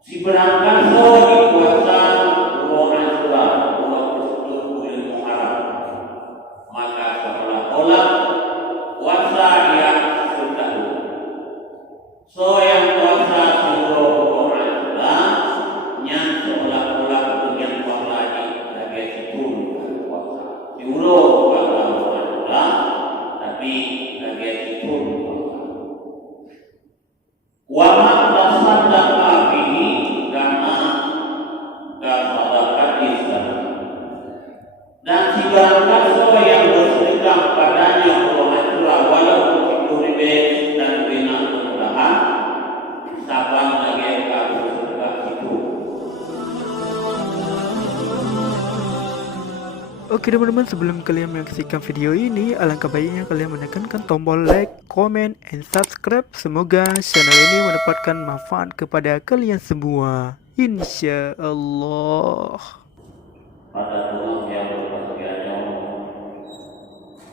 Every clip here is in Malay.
Si berangkat so di puasa Pulau Ashura, Pulau bulan Muharram, maka seolah-olah puasa yang sudah. So yang puasa seluruh Pulau Ashura, yang seolah-olah yang puasa lagi itu puasa. Seluruh puasa Pulau Ashura, tapi lagi itu puasa. Wama tasaddaqa bihi kama kasadaqat Islam. Dan si barangkali siapa yang bersedekah padanya Allah Ashura walaupun 10.000 dan bina kemudahan saban lagi kalau sedekah itu. Oke teman-teman, sebelum kalian menyaksikan video ini, alangkah baiknya kalian menekankan tombol like, comment, and subscribe. Semoga channel ini mendapatkan manfaat kepada kalian semua, insya Allah. Pada bulan yang berbahagia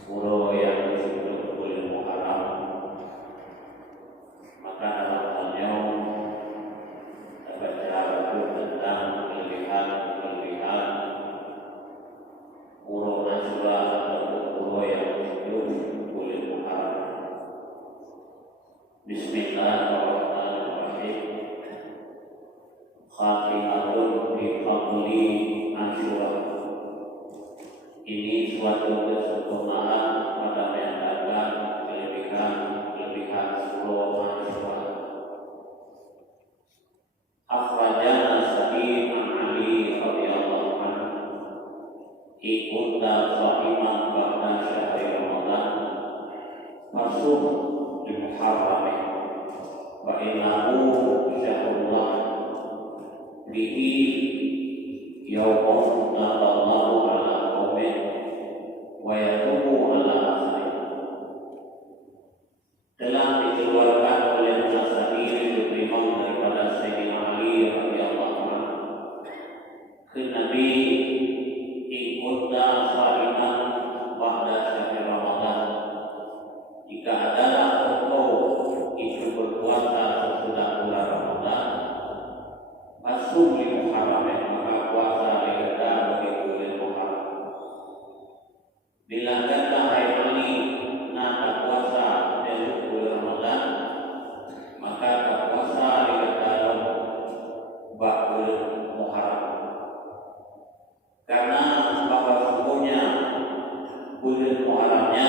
Puro yang disebut bulan Muharram, maka harapannya dapat jawab tentang kelebihan Puro Ashura atau Puro yang disebut bulan Muharram. Bismillahirrahmanirrahim. Khatimatun bi fadli Ashura. Ini suatu kesempurnaan pada menyampaikan kelebihan Puro Ashura. Akhrajana Sa'id an Ali radhiyallahu anhu. Ikunta sha'iman ba'da syahri Ramadan masuk di Muharram wa innahu syahrullah bihi yawmun nadallahu ala qawmin wa yatubu ala asri. Telah dikeluarkan oleh Nasa'id diterima daripada Sayyidina Ali radhiyallahu anhu ke Nabi Ikunta saliman ba'da syahri Ramadan. Jika adalah engkau itu berpuasa sesudah bulan Ramadan, masuk di Muharram, maka puasa kita bagi bulan Muharram. Bila kata hari ini nak puasa dari bulan Ramadan, maka puasa kita bak bulan Muharram. Karena bahwa sungguhnya bulan Muharramnya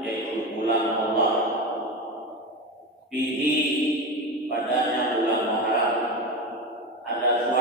yaitu bulan Allah, bihi padanya bulan Muharram ada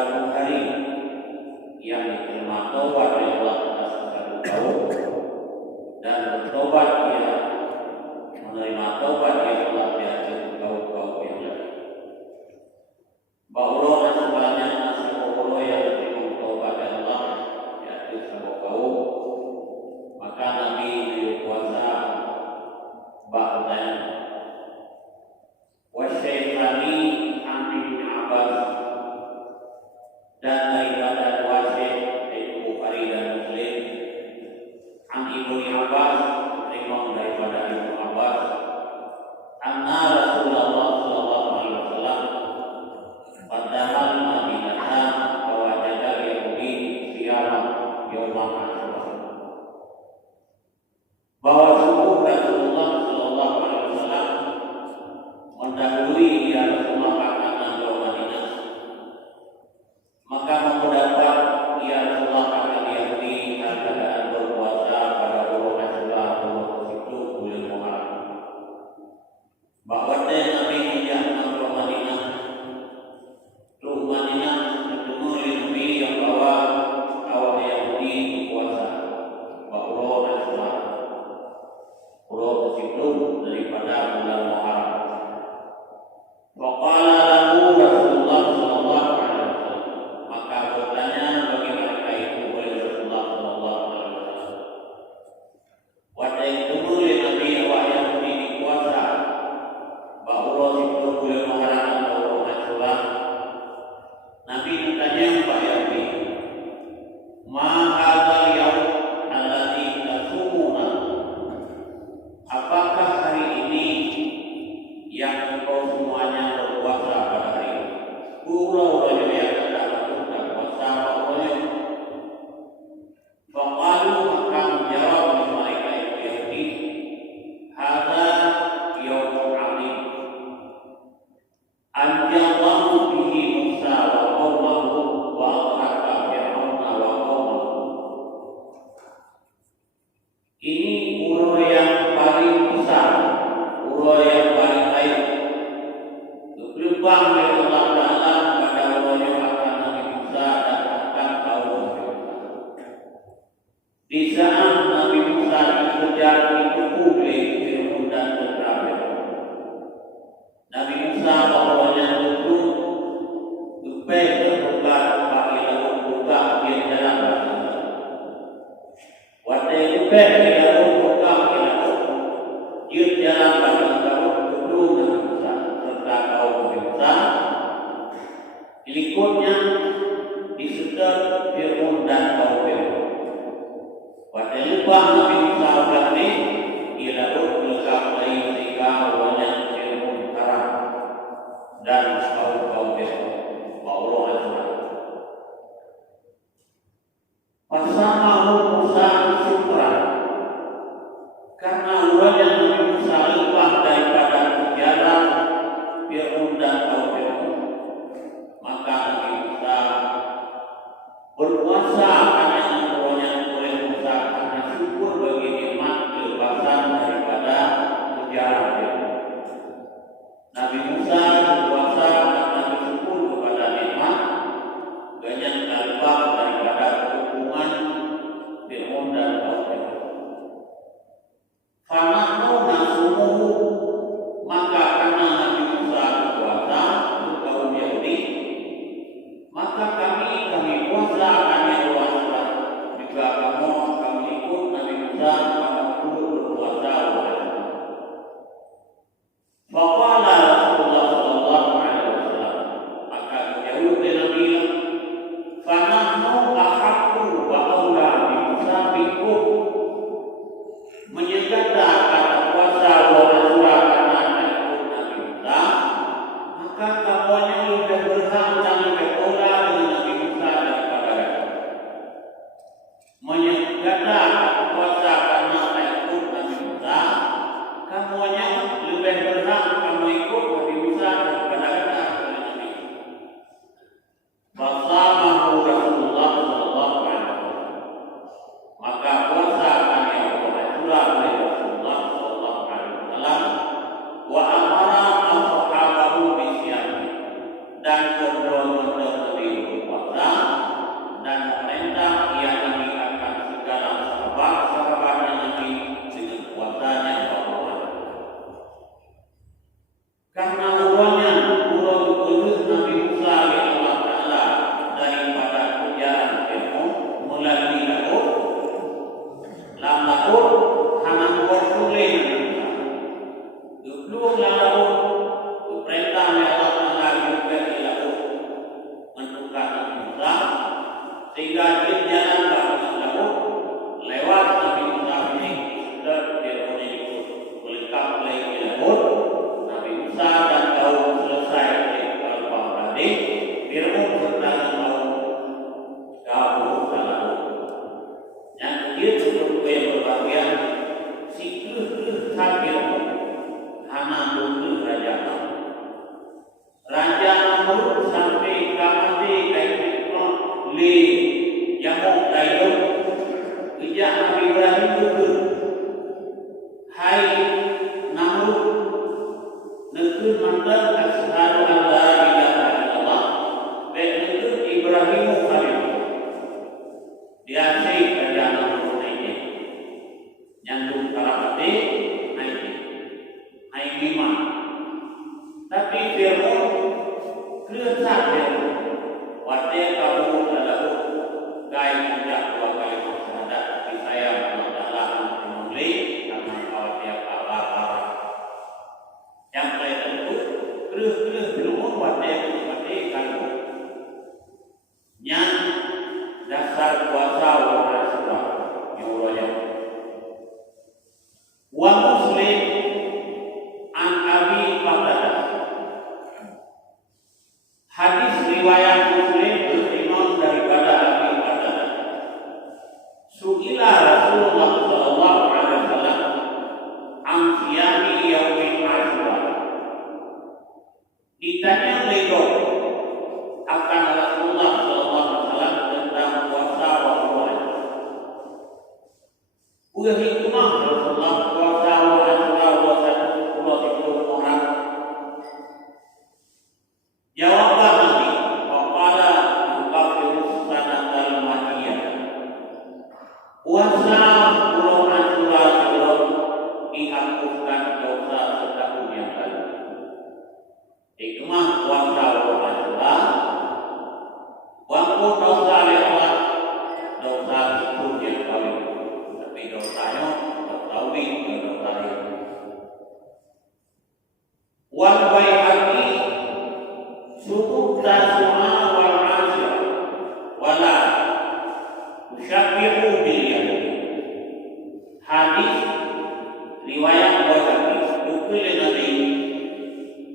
Allahu bihi Musa wa qaumahu wa aghraka Fir'auna wa qaumahu. Ini urut yang paling besar, urut yang paling baik. Berpeluang oleh Allah Ta'ala pada urut yang akan Nabi Musa dan akan kaum Nabi Musa. Di saat Nabi Musa dikejar ditipu oleh Fir'aun dan tentara Fir'aun, Nabi Musa bawanya itu lebih terbuka bagi laut buka dia jalan bersama. Waktu lebih laut buka dia jalan bersama sebelum Nabi Musa serta kaum Nabi Musa. Berikutnya disekat Fir'aun dan kaum Fir'aun. Waktu lupa Nabi Musa berani di laut lekap dari mereka bawanya Fir'aun haram dan kaum Fir'aun. Allah Azza. Pasamahu Musa syukran, karena urutnya Nabi Musa lepas daripada kejaran Fir'aun dan kaum Fir'aun, maka Nabi Musa berpuasa karena urutnya oleh Musa karena syukur bagi nikmat kelepasan daripada kejaran Fir'aun. Nabi Musa berpuasa karena bersyukur kepada nikmat banyak lepas daripada hukuman Fir'aun dan kaum Fir'aun. Fanahnu nasumuhu, maka karena Nabi Musa berpuasa untuk kaum Yahudi, maka kami puasa kami puasa juga kami ikut Nabi Musa pada berpuasa. Faqala Rasulullah sallallahu alaihi wasallam, maka jauh dari Nabi, fanahnu ahaqqu wa aula bi Musa bikum, menyegata kata puasa wa Ashura karena ikut Nabi Musa, maka kamunya lebih berhak dan lebih aula dengan Nabi Musa daripada mereka. Menyegata puasa karena ikut Nabi Musa, kamunya lebih berhak kamu ikut Nabi Musa daripada Nabi. Fasamahu Rasulullah sallallahu alaihi wasallam, maka puasa kami Ashura oleh Rasulullah sallallahu alaihi wasallam, wa amara ashabahu bisiyam, dan kedua-dua Nabi berpuasa dan perintah ia Nabi akan segala sahabat Nabi dengan puasanya bahwa karena urutnya urut Nabi Musa oleh Allah Ta'ala daripada kejaran Fir'aun melalui laut, laut hanya buat boleh belum laut perintah oleh Allah Ta'ala juga di laut menukar Nabi Musa sehingga dia jalan dengan laut lewat Nabi Musa ini dan Fir'aun itu melengkap lagi laut. Nabi Musa dan kaum selesai di Al-Qamar tadi, Fir'aun serta kaum kabur dalam yang dia cukup berbahagian siklus Fir'aun hana dulu Raja Namrud sampai kamati kain li yang lain kerja Nabi Ibrahim itu hai Namrud negeri mantan asyhadu an la ilaha illallah baik negeri Ibrahim Khalil dia sih kerja Namrud ini nyandung karapati hai lima tapi Fir'aun kerja waktu kamu adalah gaya sejak dua kali syahadat tapi saya adalah membeli karena kalau dia kalah yang lain itu terus Fir'aun waktu seperti kamu yang dasar puasa wa Ashura nyuruhnya wa Muslim an Abi Bakar hadis jawab Nabi, waqala yukafiru sanatal madiyah. Puasa 10 Asyura sebelum dihapuskan dosa setahun yang lalu. Hikmah puasa 10 Asyura, waktu dosa lewat, dosa itu yang paling, tapi dosanya tertawi ke dosa lain. Wal Baihaqi subuh Tasu'a wal Asyir wala usyabihu bil yahud. Hadis riwayat Baihaqi dukul Nabi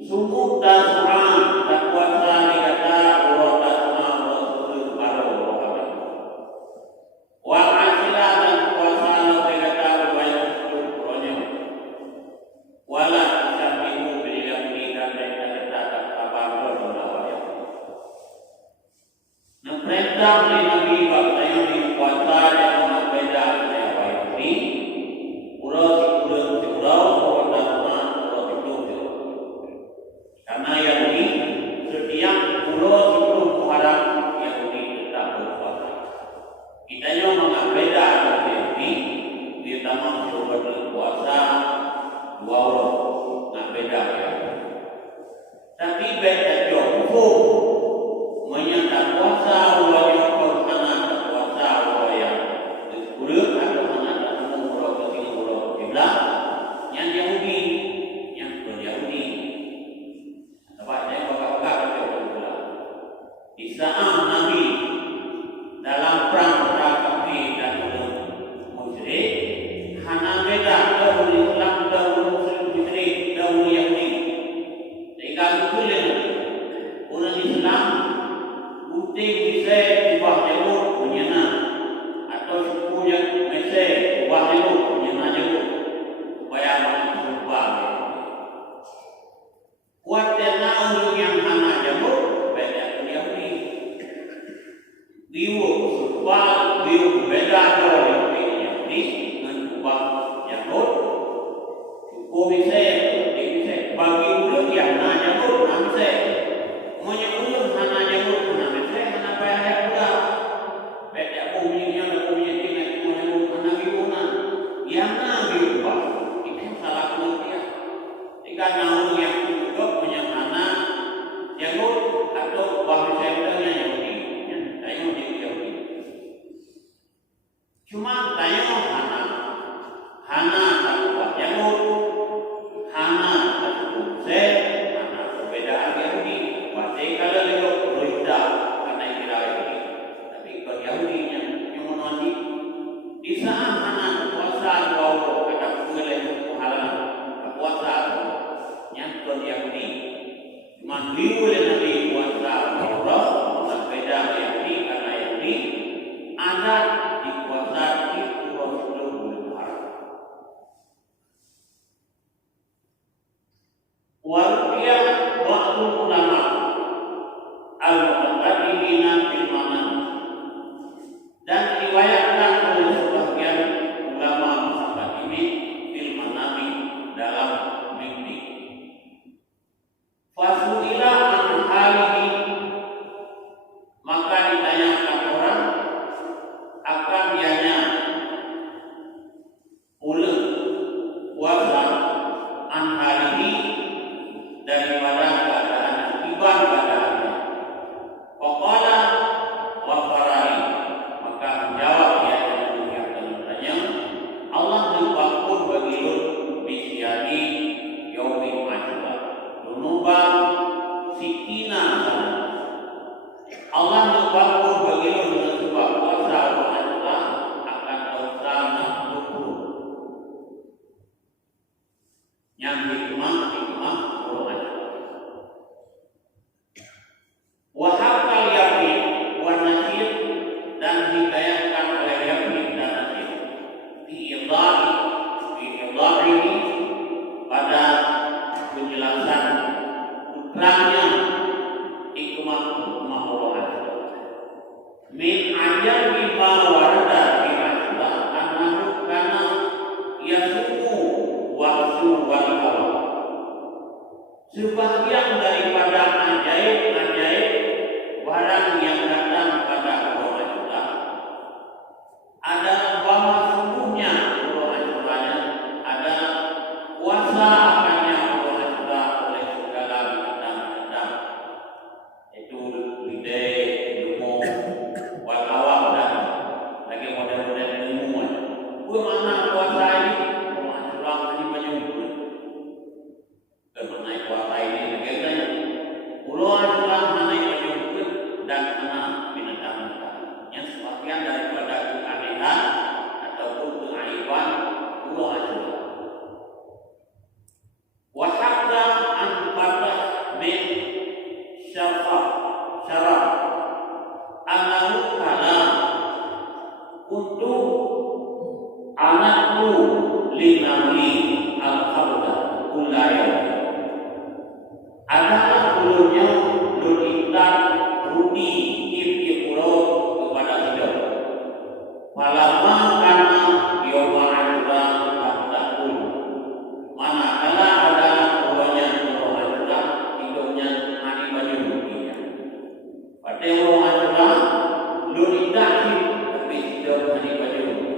subuh Tasu'a tak puasa dikata urut Tasu'a Rasul baru wal Asyir dan puasa dikata urut Rasul wala usyabihu bil yahud dan dikata tak kabar perintah oleh Nabi bapa yang dikuasa yang berbeda dengan baik ini, pulau kota rumah pulau itu. Karena yang ini setiap pulau itu mengharap yang ini tetap berpuasa. Kita yang berbeda dengan ini, kita masuk berpuasa 2 orang, nggak beda ya. Tapi beda jauh. Menyatakan puasa wajib berkana puasa wajib berkurang atau mana umur kecil umur kecil yang Yahudi yang Yahudi tempatnya bakal berkurang di saat Nabi dalam perang Kafir dan musyrik hanya beda dahulu Islam dahulu musyrik dahulu Yahudi jika kuliah orang Islam Uting bisa ubah jalur punyana atau suku yang bisa ubah jalur punyana jalur supaya berubah. Kuatnya untuk yang hana jalur beda Yahudi. Biu supaya biu beda dari Yahudi mengubah jalur. Suku bisa bagi ulang yang hana jalur bisa menyebut hana jalur. Karena yang juga punya anak yang atau bahasa Indonesia yang Yahudi. Cuma tanya hana tak yang hana tak hana perbedaan Yahudi. Pasti kalau lewat berita karena kira Yahudi, tapi kalau Yahudi yang menanti di saat hana puasa kau ada boleh pahala puasa yang Yahudi mandiri oleh Nabi puasa Allah tak beda Yahudi karena Yahudi ada di puasa di Rasulullah Muhammad. Walaupun waktu ulama al-muqaddimina fil manan dan riwayatkan oleh sebagian ulama sahabat ini fil manami dalam mimpi. Fasuila an halihi maka ditanyakan orang akan dianya ulang puasa an halihi daripada keadaan ibadah keadaannya. Faqala wa farari maka menjawab dia yang bertanya Allah berpakun bagi lut bisyadi yaumil Asyura dunuba sikina Allah berpakun bagi lut dengan sebab puasa Asyura akan dosa 60 yang hikmah Quran. Wahakal yakin wa nasir dan dikayatkan oleh yakin dan nasir diidahi pada penjelasan putranya hikmah Allah. anakku linamli al-qabda kulayah adalah dulunya luritan rudi ibni pulau kepada hidup malama karena yoma asyura tahtakul manakala ada orang asyura hidupnya hari baju rupiah pada orang asyura luritan tapi hidup hari baju rupiah.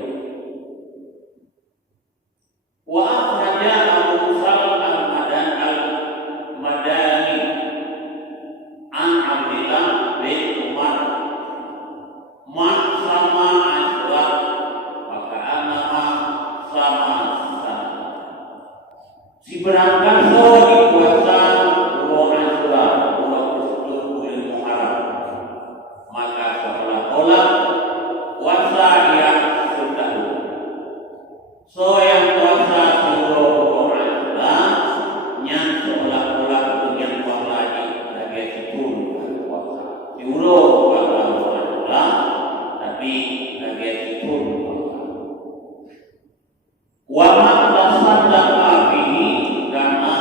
Wa akhraja Abu Musal al-Madani an Abdillah bin Umar man sama Asyura maka anama sama si berangkat di puasa bulan Asyura bulan 10 bulan Muharram maka seolah-olah puasa yang sudah so yang puasa seluruh orang yang seolah-olah dengan puasa lagi sepun puasa seluruh orang tapi lagi sepun wama tasaddaqa bihi kama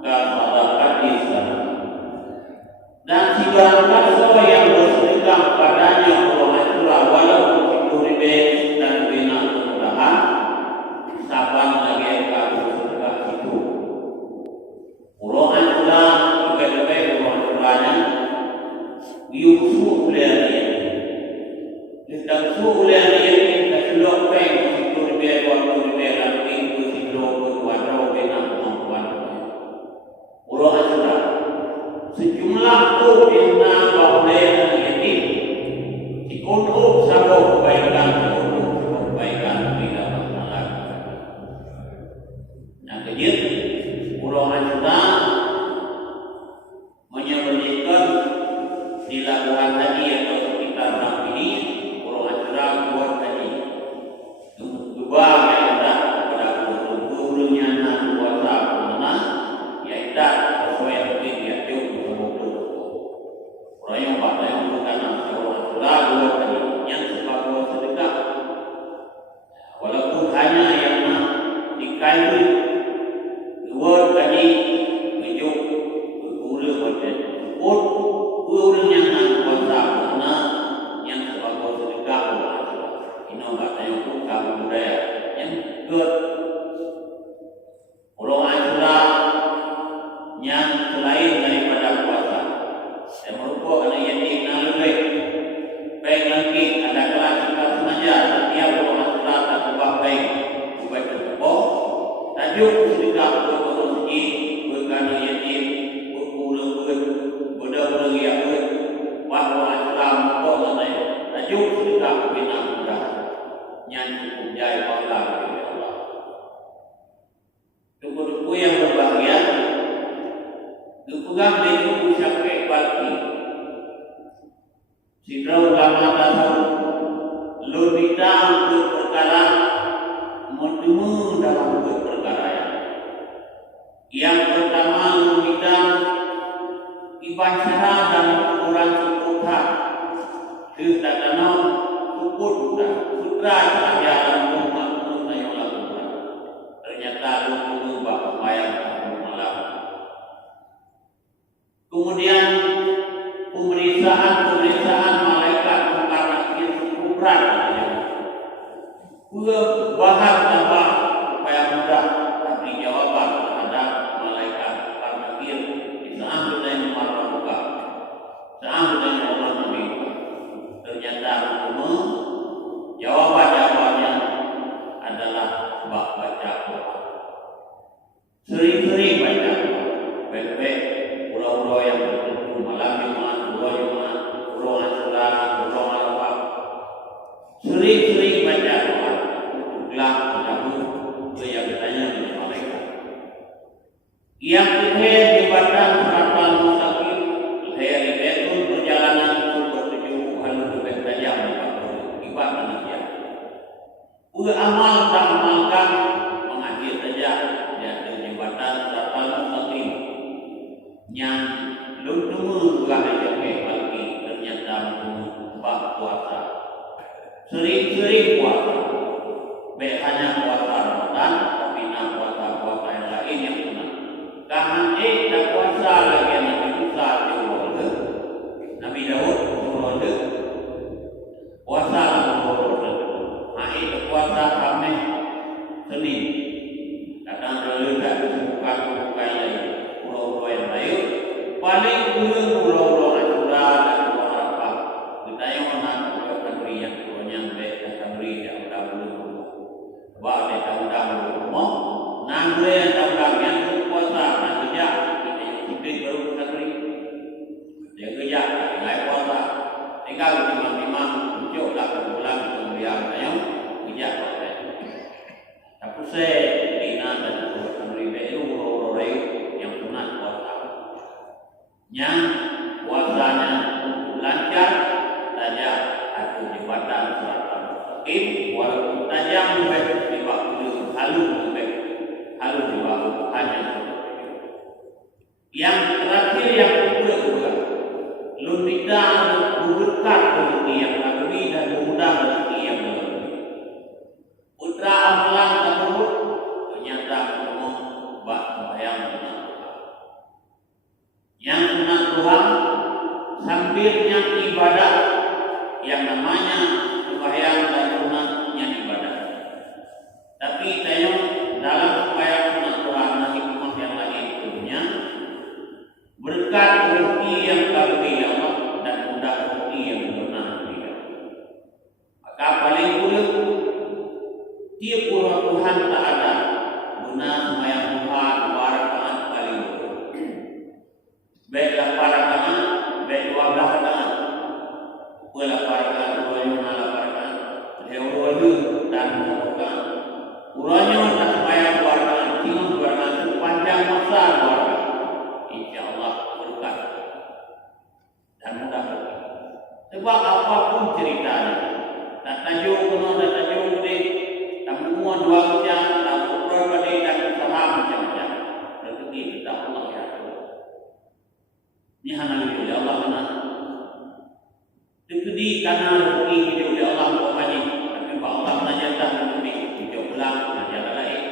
kasadaqat sana dan si barangkali siapa yang bersedekah padanya Allah Asyura walaupun 10.000 dan bina kemudahan saban lagi kamu sedekah itu Allah Asyura juga Allah Asyuranya yusu uliyah dan su uliyah kita selok peng 10.000 20.000 dan minggu 10 berwadau bina kemampuan Allah Asyura sejumlah tu bina bahulai yatim untuk sabuk kebaikan tidak masalah. Yang ketiga, Pulau Asyura menyembelihkan di labuhan tadi atau sekitar ini Pulau Asyura buat tadi dua yang ada pada turunnya nan puasa mana yang ada sesuai dengan dia jauh orang yang pada yang bukan Pulau Asyura dua tadi yang sebagai sedekah walaupun hanya yang dikaitkan dua tadi mejuk bergula macam urut yang kuasa karena yang sebagai sedekah ini kata yang bukan budaya yang good Pulau Asyura yang selain daripada puasa yang merupakan yang dikenal baik lagi ada kelas kita sengaja setiap Pulau Asyura tak ubah baik ubah tersebut tajuk sedekah berkongsi berkana yatim berkurang berdahulu yang bahawa Islam berkongsi tajuk sedekah bina mudah yang cukup jaya bangga kepada Allah tuku-tuku yang berbahagia dipegang di tubuh Syafiq Balki sidra ulama dasar lurita berperkara menemu dalam berperkara yang pertama lurita ibacara dan ukuran sempurna kita tanam ukur sutra ajaran umat yang lakukan ternyata lu mengubah bayang malam kemudian pemeriksaan malaikat karena ukuran wahab tambah supaya mudah beri jawaban terhadap malaikat karena dia disambil dengan marah muka sambil dengan Allah Nabi ternyata jawabannya adalah sebab baca Quran sering-sering baca baik-baik pulau-pulau yang tertentu malam Jumat, pulau Asyura, pulau Arafah sering-sering baca Quran gelang itu yang bertanya dengan malaikat yang terakhir jembatan kapal mustaqim dari betul perjalanan bertujuh halu lebih tajam ibarat demikian amal tak amalkan mengakhir saja di jembatan kapal mustaqim yang belum juga sampai pagi ternyata bab puasa sering-sering puasa hanya puasa Ramadan, tapi nak puasa yang lain yang sunat. Karena tak puasa lagi Nabi Musa di Nabi Daud di puasa puasa Khamis Senin. Kadang lekat buka lain, pulau-pulau yang lain. Paling kurang pulau-pulau Ashura dan pulau Arafah. Kita yang mana pulau beri yang punya mereka beri yang dahulu. Sebab dia tahu rumah. Nanti yang tahu yang puasa nak kerja kita yang sipil baru kita beri. Dia kerja lain puasa. Tinggal timang-timang muncul tak pulang kemudian yang kerja puasa. Tapi saya bina dan beri baru orang yang sunat puasa. Yang puasanya lancar saja atau jabatan selatan mustaqim walaupun tajam lebih di waktu halus di waktu hanya yang terakhir yang kedua lu tidak berkat rezeki yang lebih dan mudah rezeki yang lebih putra amalan tersebut ternyata ketemu bak bayang yang sunat Tuhan sambilnya ibadah yang namanya sembahyang dan sunatnya ibadah. Tapi tayang dalam sembahyang sunat Tuhan dan hikmah yang lain tentunya berkat rezeki yang lebih Allah dan mudah rezeki yang benar Allah. Maka paling kurang tiap Tuhan tak ada guna sembahyang Tuhan warakaan paling baiklah para tangan, baik 12 tangan. Wala para tangan, uranya ala para tangan. Hewalu dan bukan. Uranya tak supaya keluarga, tinggal keluarga sepanjang masa keluarga. InsyaAllah berkat dan mudah. Sebab apapun ceritanya, tak tajuk penuh, tak tajuk ni, tak semua dua ujian, tak berperang pada dan usaha macam-macam. Rezeki kita Allah ya. Ini hanya oleh Allah benar. Jadi karena rezeki hidup oleh Allah bukan tapi Allah menajatkan rezeki hidup ulang menajat lain.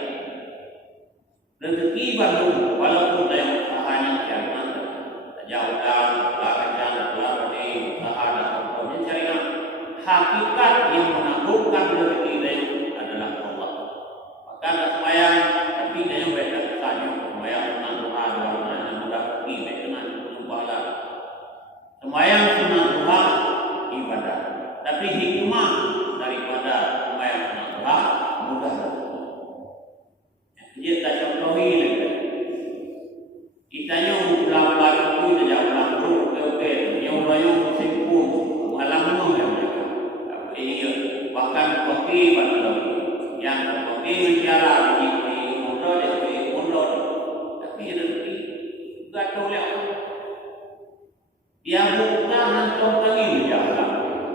Rezeki baru walaupun saya usahanya jangan jauhkan belakang belakang usaha dan contohnya syariah. Hakikat yang menangguhkan rezeki itu adalah Allah. Maka sembahyang tapi dia beda tanya sembahyang dengan Tuhan yang mudah rezeki dengan pahala. Sembahyang sunat Tuhan ibadah. Tapi hikmah daripada sembahyang sunat Tuhan mudah. Dia tak contohi lagi. Kita yang berapa itu saja orang okey. Yang orang sempur malam itu yang mereka. Tapi bahkan kopi pada yang kopi bicara di mondok. Tapi rezeki tak tahu leh. Yang bukan hantar lagi berjalan.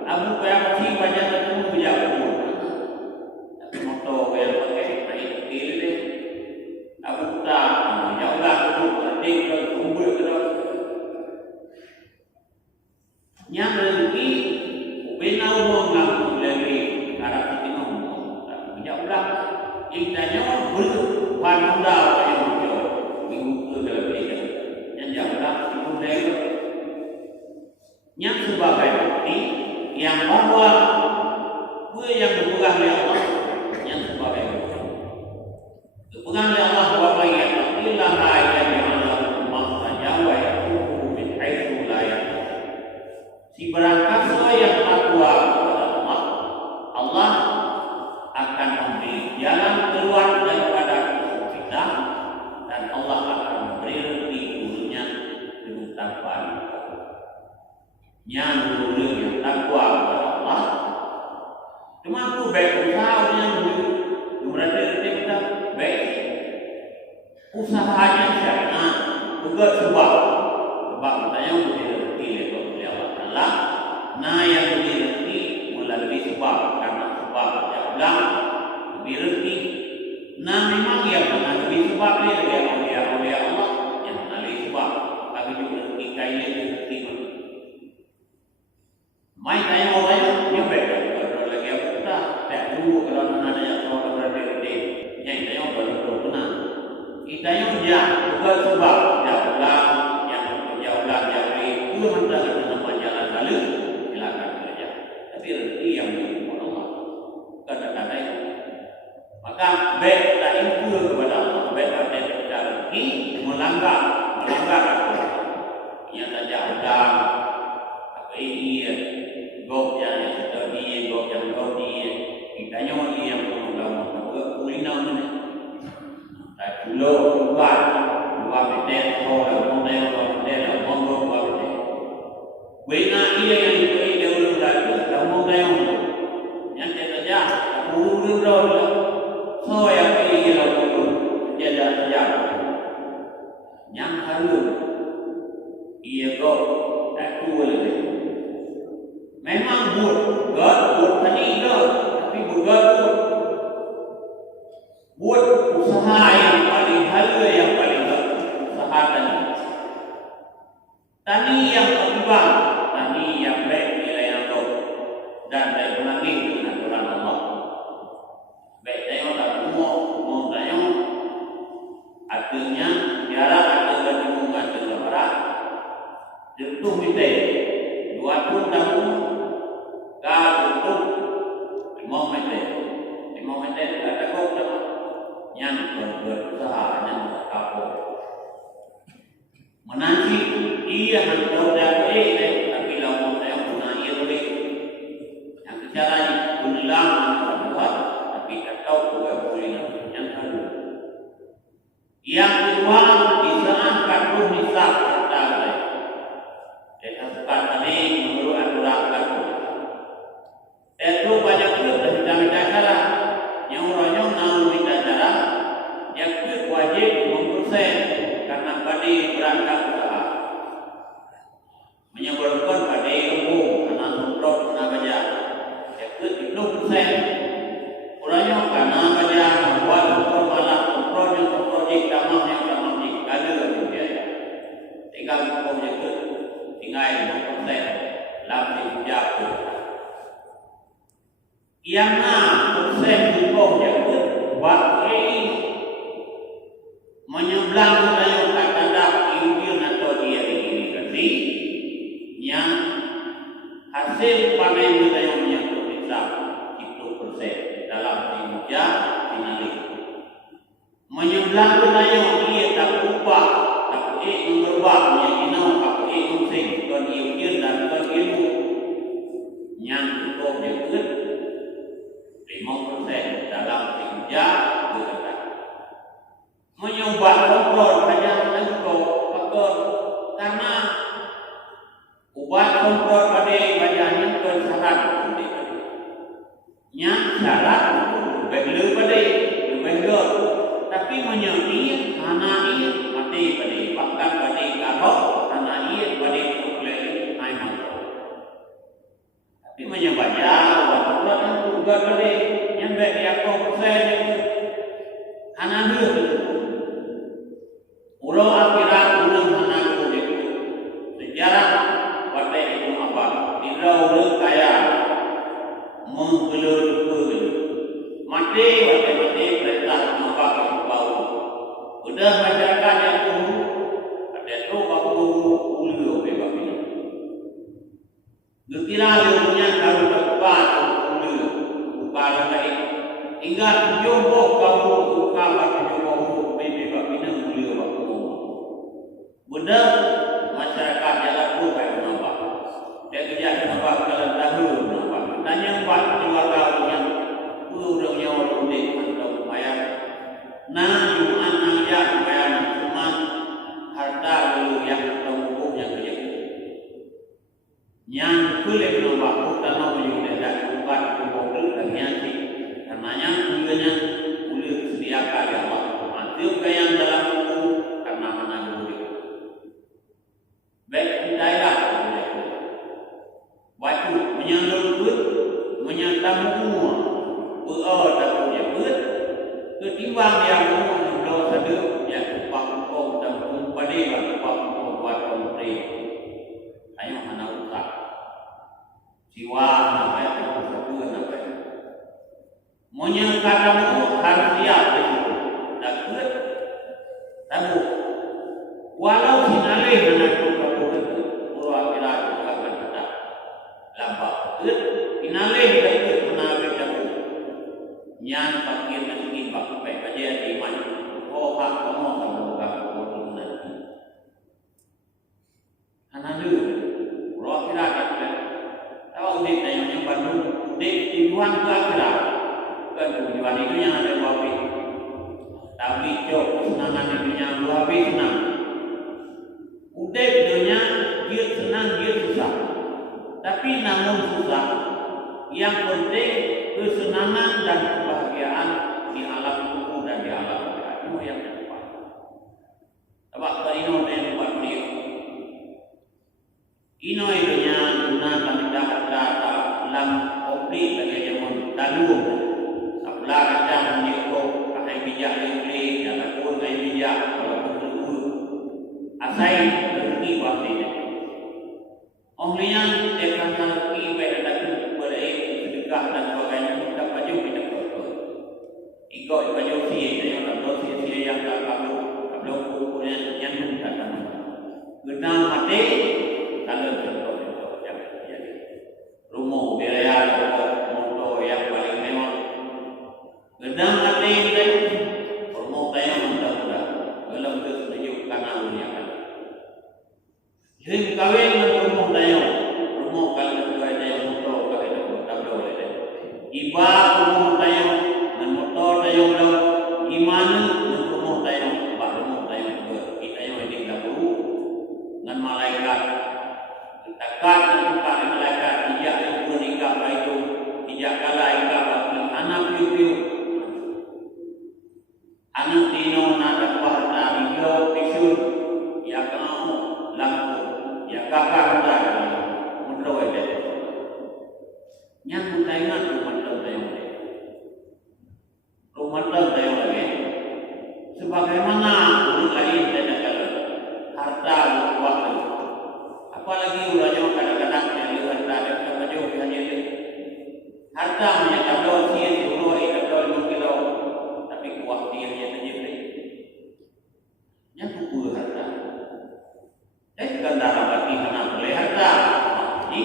Abu Bakar si banyak ketemu berjalan. Tapi motor yang pakai naik kiri ni. Abu Bakar jauh lah tu berdik ke kumpul ke dah. Yang rezeki bina umum ngaku lagi arah kita ngomong. Jauh lah. Intanya berpanunda yang muncul. Minggu ke dalam ini. Yang jauh lah itu lagi. Yang sebagai bukti yang bahwa yang berpegang oleh Allah yang sebagai bukti berpegang oleh Allah bahwa yang illa ayat yang Allah maksudnya wa yaqumu min haitsu la yahtasib. Si berangkat yang takwa kepada Allah akan memberi jalan keluar daripada kesulitan dan Allah akan memberi rezeki dulunya dengan tanpa yang dulu yang takwa kepada Allah. Cuma aku baik usaha yang berada di kita baik usahanya syariah juga sebab kita yang beri rezeki oleh Allah Taala. Nah yang beri rezeki melalui sebab karena sebab yang ulang beri rezeki. Nah memang yang melalui sebab dia oleh Allah yang melalui sebab bagi juga rezeki kaya rezeki. Mai tanya orang yang beda kalau lagi apa tak dulu kalau ada yang itu nama jalan lalu, silakan saja. Tapi rezeki yang diumumkan Allah. Kata-kata itu. Maka baik kita impul kepada Allah, baik kita mencari rezeki, melanggar aturan. Yang saja udang, apa ini, gok yang sudah dia, gok yang kau dia, kita nyawa dia yang mengganggu, kulina mana? Tak dulu buat, beten, orang beten, monggo beten. Wena ia yang dia ulung lagi, kamu yang yang saja, urus roda, so yang ini lalu jadi saja, yang halus. Ia kau tak tua lagi. Memang buat tani dah, tapi buat usaha yang paling halus yang paling usaha tani yang berkembang, tani yang baik nilai yang baik dan baik lagi dengan aturan Allah. Baik tayang dan umum tayang artinya jarak antara lingkungan dengan barat. Tentu kita 20 tahun untuk 5 meter ada kota yang berusaha yang berkapur menanti ia hendak dapat tapi lawan saya punya ia boleh yang caranya ulang buat tapi tak tahu juga boleh yang kedua di saat kandung nisab tadi menurut aturan kami. Itu banyak pun dan cara yang orangnya nak minta cara yang wajib 50% karena pada berangkat usaha. Menyebabkan pada umum karena sumprot kena baca. Yang 50% orangnya karena baca membuat sumprot malah sumprot yang projek tamah ada lagi dia. Tinggal projek tinggal 50% lebih jauh. Yang 6% hukum yang wakil menyebelang tayang kata dah iudian atau dia ini yang hasil panen tayang menyangkut hisab 10% dalam tiga finali. Menyebelang tayang dia tak ubah tak berubah menjadi sing kon iudian dan kon ilmu yang hukum yang 5% dalam tiga bulan. Menyumbang kontrol hanya untuk faktor karena ubat kontrol pada bagian ke syarat yang syarat lebih pada lebih tapi menyebut anak ini mati pada bahkan pada kalau anak ini pada oleh ayam tapi menyebutnya waktu juga pada yang baik yang konsen anak dulu ulo akhirat ulang anak dulu sejarah pada itu apa tidak kaya menggelur mati perintah nampak bau udah masyarakat yang dulu ada tu bau ulu bebas ini dikira dunia kalau tepat ulu bukan baik hingga jumpa bau kabar jumpa bebas ini ulu bau benar masyarakat jalan tu baik nampak dia kerja nampak kalau tahu nampak tanya buat keluarga punya urangnya orang dek atau bayar nah jumaan aja bayar cuma harta dulu yang hukum yang kerja yang boleh menambah tanah menyudah dan bukan kumpul dan nyati karenanya ulahnya boleh sediakan ya Allah mantiu yang dalam hukum karena mana boleh baik daerah waktu menyandung menyandang semua tak punya bet ketimbang yang belum ada yang tumpang kau dan kumpadi tumpang kau buat kompre ayo mana usah jiwa namanya satu namanya menyangkamu harus siap itu dan bet tahu walau sinalih anak kau itu akhirat Ket inalih ket menawi daku. Nyan pakir nasi pak pe aja di mana. Oh hak kamu sama aku nanti. Anadu, roh kira kan. Tahu udik yang Bandung, udik tujuan ke akhirat. Kan tujuan itu yang ada wabi. Tapi jauh kesenangan itu yang wabi senang. Udik dunia dia senang dia susah. Tapi namun susah. Yang penting kesenangan dan kebahagiaan di alam tubuh dan di alam akhirat itu yang terdepan. Sebab terino yang buat dia. Ino itunya guna kami dapat data lam opli bagi jaman dalu. Aplah kata menyeko kahai bijak lebih dan aku kahai bijak kalau betul asai rezeki pasti. Onglian akan rezeki baik datang boleh sedekah dan sebagainya kita baju kita betul. Ikut baju sih yang tak dosi sih yang tak kalau punya yang datang. Guna mati kalau contoh yang terjadi rumah biaya motor yang paling mewah gedang mati itu rumah yang mudah-mudah dalam kesejuk kanal dunia kan jadi kawin dengan rumah dayung rumah kalau dua dayung motor kalau itu tak boleh deh iba rumah dayung dengan motor dayung gimana dengan rumah dayung rumah dayung kita yang ini tak perlu dengan malaikat takkan tempat malaikat tidak yang menikah itu tidak kalah ikah bagi anak piu-piu anak tino nada kuarta hingga pisun ya kamu lampu ya kakak muda muda itu yang muda ingat rumah tayang lagi sebagaimana orang lain tidak kalah harta waktu apalagi uranya kadang-kadang yang lihat ada baju hanya itu harta menyatakan doa dia dulu itu doa kilo tapi kuat dia hanya sendiri yang buku harta kan dalam arti mana boleh harta jadi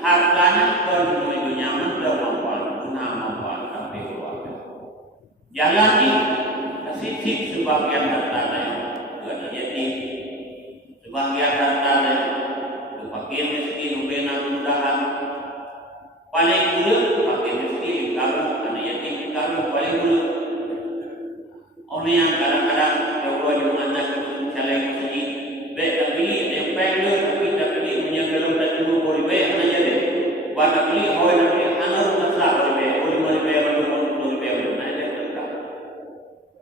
hartanya perlu itu nyaman dan manfaat guna manfaat sampai keluarga jalan ini kasih tip sebagian hartanya bukan jadi sebagian hartanya pakai miskin membina mudahan paling dulu pakai miskin kamu ada yatim kamu paling dulu orang yang kadang-kadang jauh di mana saling sini baik tapi yang pengen tapi tapi punya dalam dan dulu boleh baik aja deh pada beli awal nanti anak masa boleh baik boleh baik mana ada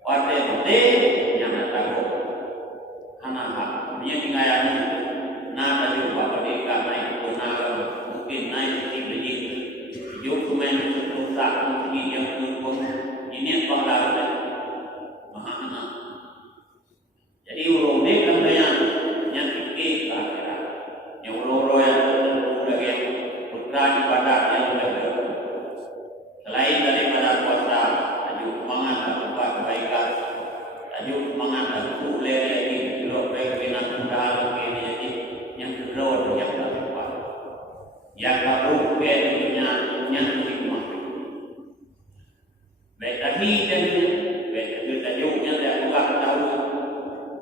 pada nanti yang tahu anak punya tinggalan nah tadi bapak dia naik pernah mungkin naik di beli dokumen rusak mungkin yang pun ini apa mahana jadi urung dia kan yang fikir akhirat yang urung yang lagi putra ibadah yang sudah selain daripada puasa tajuk semangat tempat kebaikan tajuk semangat dan boleh lagi kalau baik bina mudah yang kedua yang keempat yang baru punya hikmah baik tadi dan baik tajuknya dan juga tahu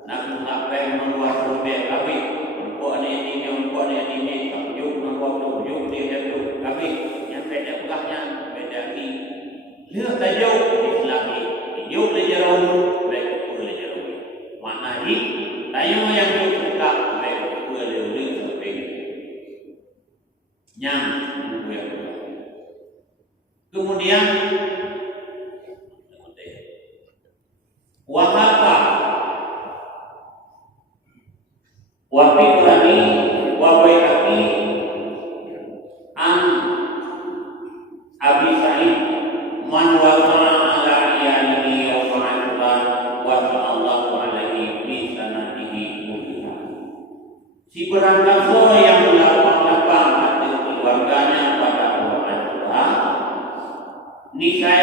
nak apa yang membuat lebih kami untuk ini tajuk membuat tajuk dia itu kami yang beda pegahnya beda ini lihat tajuk Islami tajuk lejaran baik lejaran mana ini tajuk yang kita baik yang kemudian wahaka wafikrani wabaikaki an Abi Sa'id man wasala ala iyalihi wa ma'atulah wa sallallahu alaihi bi sanatihi si berangkat yang melakukan keluarganya pada Allah niscaya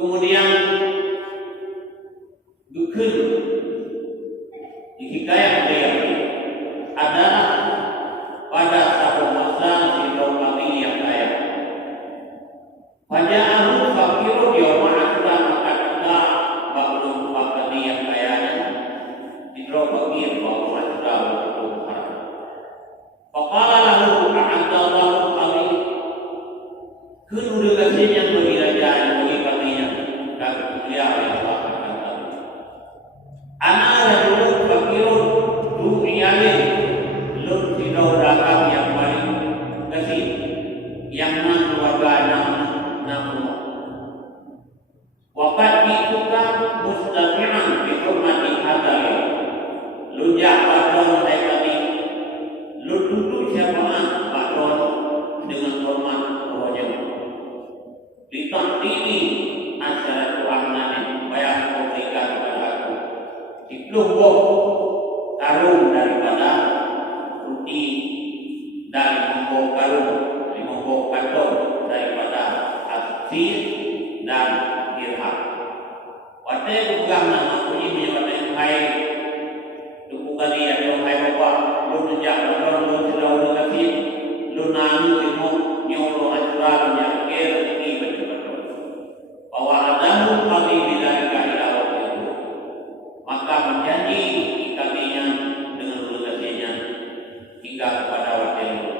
Kemudian dukun di hikayat beliau adalah pada satu masa Sidon kami yang kaya. Faja'ahu fakirun yawma asra, maka kita maklum fakir yang kayanya Sidon fakir yawma asra betul haram. Faqala lahu a'addallahu kami kunu dekatnya yang bagi raja yang bagi kaminya kami beliau yang melakukan kami. Ana rajulun fakirun du'iyalin lun Sidon rakam yang paling kasih yang nan keluarga namun waqad jituka mustafi'an bi hurmati hadal lunjak patron hai kami lu duduk syafa'an patron dengan hormat rohnya ditantini asyaratu ahnanin bayang kau berikan kepada aku diplumbuk karung daripada roti dan mongkok karung mongkok kantong daripada asir dan dirham. Wadai pegang nama aku ini wadai hai tuku kali atau hai bapak lu sejak orang lu sudah kasih lu nanu ilmu nyoro ajaran yang rezeki betul-betul bahwa adamu kami bila ila waktu maka menjadi ikatinya dengan lulusnya hingga kepada waktu itu.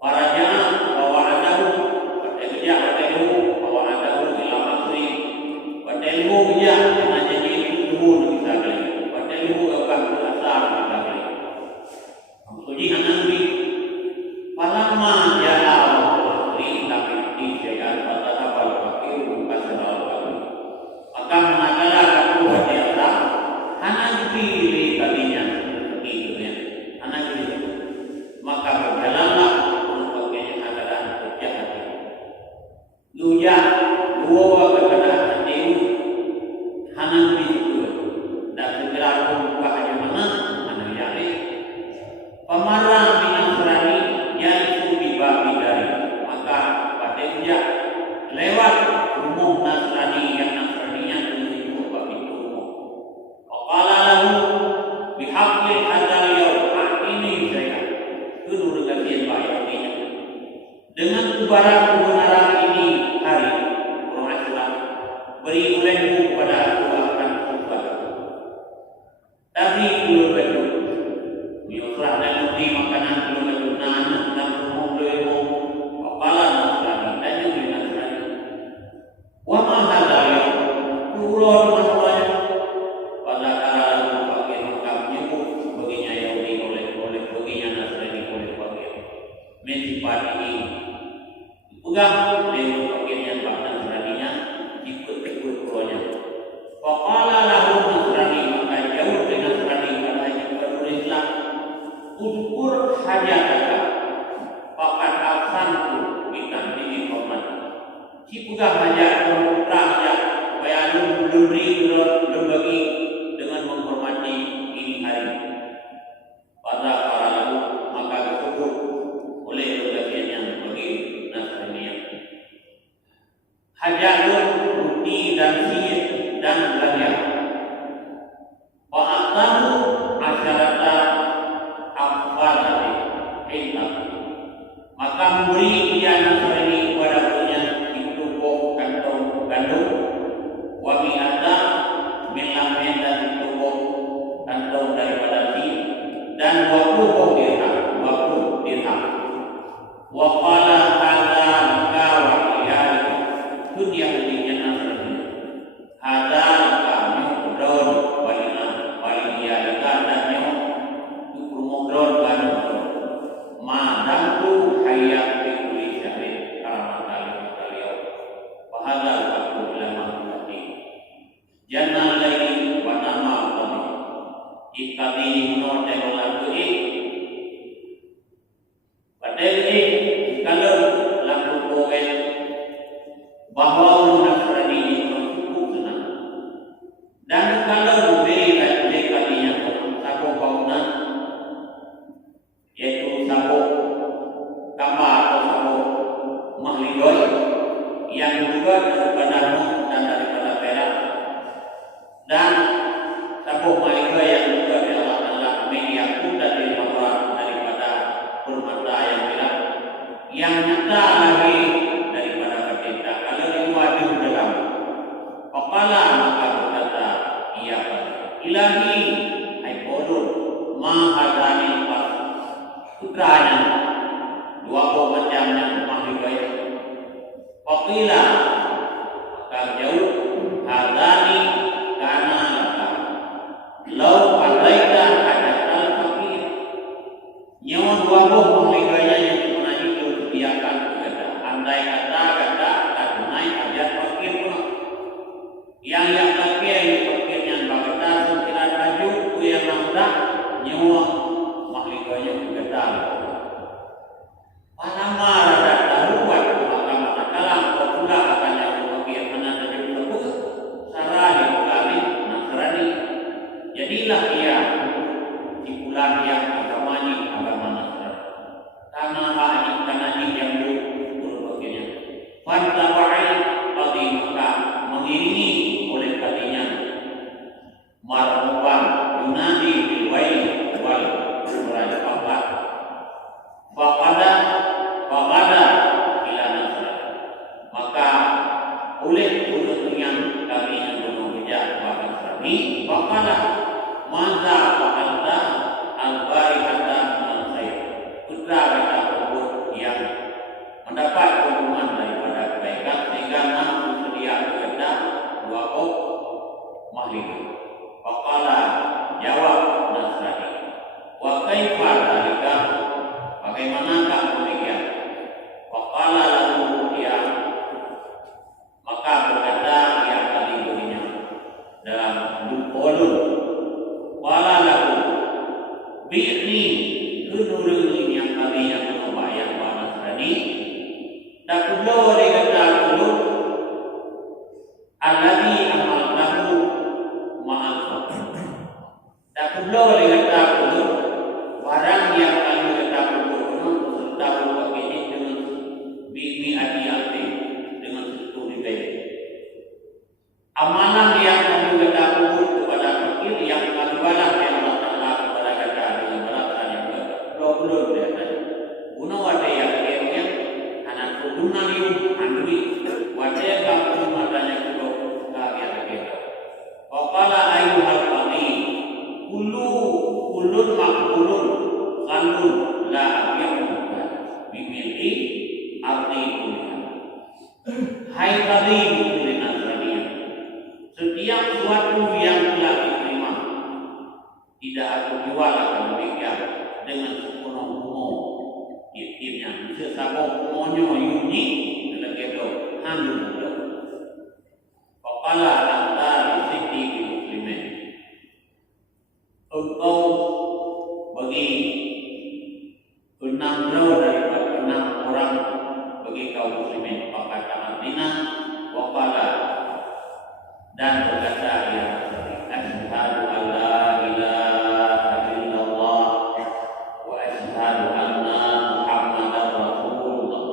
Para jamaah bahwa adamu kerja adamu bahwa adamu dalam asri adamu kerja dengan jadi itu dulu bisa lagi adamu akan berasal bisa lagi. Jadi nanti palama jala asri tapi di jalan pada kapal pakai pasal kami maka manakala aku hadiah anak pilih kalinya begitu ya anak pilih maka berjalanlah Luja dua kepada hati hanan itu dan segera pun bahagia mana anak yari pemarah binasrani yang itu babi dari maka pada dia lewat umum nasrani yang nasraninya itu babi itu umum. Apala lalu bihakil hadal yaum ini saya kudu dengan bayar ini dengan kebaran kebenaran ini hari orang Islam beri ulemu kepada aku akan berubah. Tapi belum betul. Biarlah dan nanti makanan belum betul nahan dan ulemu kepala nasrani dan juga nasrani. Wama hadaya turun masalahnya pada kala pakai makam nyebut baginya Yahudi oleh baginya nasrani oleh bagian mensifat ini pegang lewat akhirnya bahkan nasraninya ikut keluarnya. Faqala lahu nasrani maka jauh dengan nasrani pada yang Islam ukur hajataka faqad afsantu bikan ini hormat. Si pegang hajat putranya supaya memberi berbagi dengan menghormati ini hari. Pada para lalu maka disebut oleh bagiannya bagi nasraniya. Hajatun ruti dan sihir dan belanja. Wa'atahu asyarata afalati intak. Maka memberi dia nasrani kepada punya itu kantong gandum. Wa mi'ata milamen dan itu kantong daripada sihir dan waktu dirham. Wa qala hadza laka wa iyalika dunia dunia nasrani hadza laka mudron walina waliyalika dan yang mudron kan madam tu hayat fi kulli syahrin karamatan kalian wa hadza aku ulama tadi jangan lagi wa nama kami ikati no teknologi padahal kalau laku kowe bahwa nasrani itu cukup senang dan kalau kalinya sabo bangunan yaitu sabo kamar atau sabo mahlidoy yang juga daripada Faqila maka jauh hadani kana laka law qadaita hajatal faqir nyawa wabuh menligaya yang dimana itu sediakan kepada andai kata tunai hajat fakir pun yang fakir yang bagata sentiran baju yang nampak nyawa menligaya kepada Panama rada taruhan maka manakala kau pula akan yang fakir mana terjadi tersebut Sarah dipulani Nasrani jadilah ia di bulan yang agamanya agama Nasrani karena yang berbagiannya fantawai tadi maka mengiringi oleh tadinya marhuban yunadi bilwai wal surah Faqada ila Nasrani maka oleh keuntungan kami yang berbeda bahkan Nasrani Faqada maza fa'alta al-barihata min khair putra kita tersebut yang mendapat keuntungan daripada kebaikan sehingga mampu sedia kepada dua makhluk. Faqala jawab Nasrani wa kaifa dzalika bagaimanakah demikian? Faqala lahu dia maka berkata ia tadi dirinya dalam qulun wala lahu bi'ni kunurun yang kami yang membayar wa Nasrani tak perlu dikata dulu alladhi amaltahu ma'al tak perlu dikata dulu barang yang kami kata dulu tahu begini dengan bimi adi dengan satu ribai amalan yang kami kata dulu kepada fakir yang kami balas yang Allah Ta'ala kepada kata dengan balasan yang belum dia tadi guna wada yang dia anak guna liu andui wada yang kamu matanya kudo kaya kita Faqala ayyuhal qani kulun maqbulun qalun la abiyamuka bimil'i arti kuliah hai tadi bukuli Nasraniyah setiap suatu yang telah diterima tidak aku jual akan demikian dengan sepenuh umum itimnya sesabung umonyo yuni dalam kedo handul muda Faqala anta disiti di muslimin engkau bagi 6 daripada 6 orang bagi kaum muslimin fakata artina waqala dan berkata ya asyhadu an la ilaha illallah wa asyhadu anna muhammadar rasulullah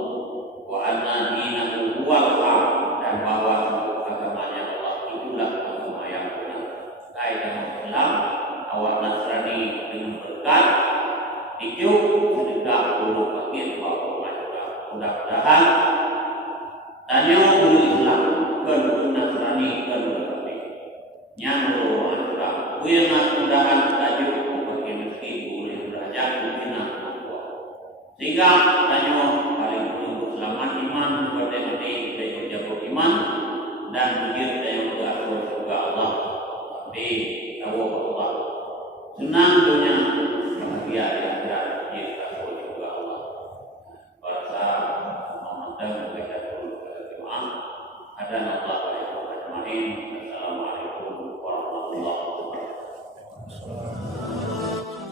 wa anna dinahu huwal haq dan bahwa agamanya Allah itulah agama yang benar kait dengan Islam awak Nasrani dengan berkat hidup sedekah dulu fakir bahwa mudah-mudahan tanya dulu Islam kedua Nasrani kedua fakir nyamro Islam kuya mudah-mudahan tajuk fakir mesti boleh belajar mungkin sehingga tanya paling untuk selamat iman kepada mati dari jago iman dan begitu yang berasal juga Allah di tahu Allah senang dunia bahagia di akhirat di tahu juga Allah rasa memandang mereka dulu jemaah ada Allah ajmain. Assalamualaikum warahmatullahi wabarakatuh.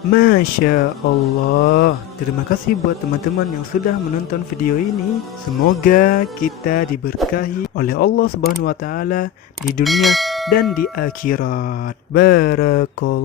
Masya Allah. Terima kasih buat teman-teman yang sudah menonton video ini. Semoga kita diberkahi oleh Allah Subhanahu wa taala di dunia dan di akhirat. Barakallah.